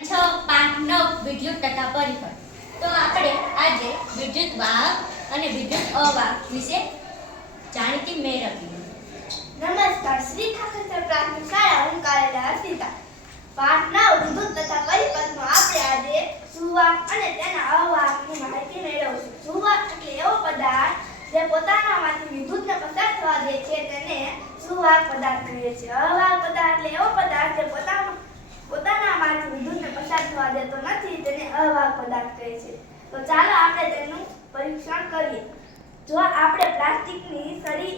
6, 5, 9 વિદ્યુત તથા પરિપથ. તો આપણે આજે વિદ્યુત વાહક અને વિદ્યુત અવાહક વિશે જાણીતી મેળવીએ. નમસ્કાર, શ્રી ઠાકર પ્રાથમિક શાળા ઓમકારેલા હર્ષિતા. પાઠ 9 વિદ્યુત તથા પરિપથમાં આપણે આજે સુવાહક અને તેના અવાહકની માહિતી મેળવીશું. સુવાહક એટલે એવો પદાર્થ જે પોતાનામાંથી વિદ્યુતને પસાર થવા દે છે તેને સુવાહક પદાર્થ કહીએ છીએ. અવાહક પદાર્થ એટલે એવો પદાર્થ જે પોતાનામાંથી વિદ્યુતને પસાર થવા દેતો નથી તેને અવાહક પદાર્થ કહે છે. તો ચાલો આપણે તેનું પરીક્ષણ કરીએ. જો આપણે પ્લાસ્ટિકની સળી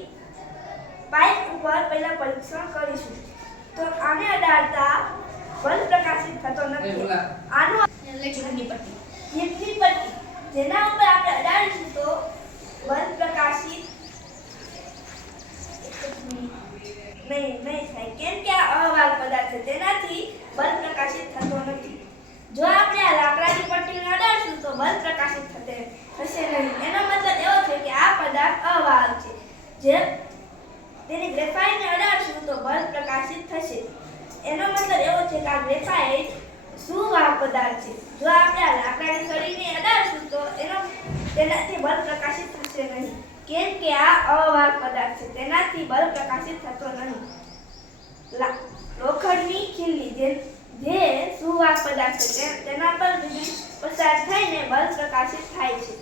પાઇપ ઉપર પહેલા પરીક્ષણ કરીશું તો આને અડાડતા બલ્બ પ્રકાશિત થતો નથી. આનો ચીકણી પટ્ટી જેના ઉપર આપણે અડાડીશું તો બલ્બ પ્રકાશિત નહીં થાય, કેમ કે આ અવાહક પદાર્થ છે તેનાથી બલ્બ પ્રકાશિત થતો નથી. જો આપણે આ લાકડાની પટ્ટીને અડાડશું તો બલ્બ પ્રકાશિત થશે નહીં. એનો મતલબ એવો છે કે આ પદાર્થ અવાહક છે. જે તેની ગ્રેફાઇટને અડાડશું તો બલ્બ પ્રકાશિત થશે. એનો મતલબ એવો છે કે આ ગ્રેફાઇટ સુવાહક પદાર્થ છે. જો આપણે આ લાકડાની સળીને અડાડશું તો તેનાથી બલ્બ પ્રકાશિત થશે નહીં, કેમ કે આ અવાહક પદાર્થ છે તેનાથી બલ્બ પ્રકાશિત થતો નહીં. લોખંડની ખીલી જે સુવાહક પદાર્થ છે તેના પર વિદ્યુત પસાર થઈને બલ્બ પ્રકાશિત થાય છે.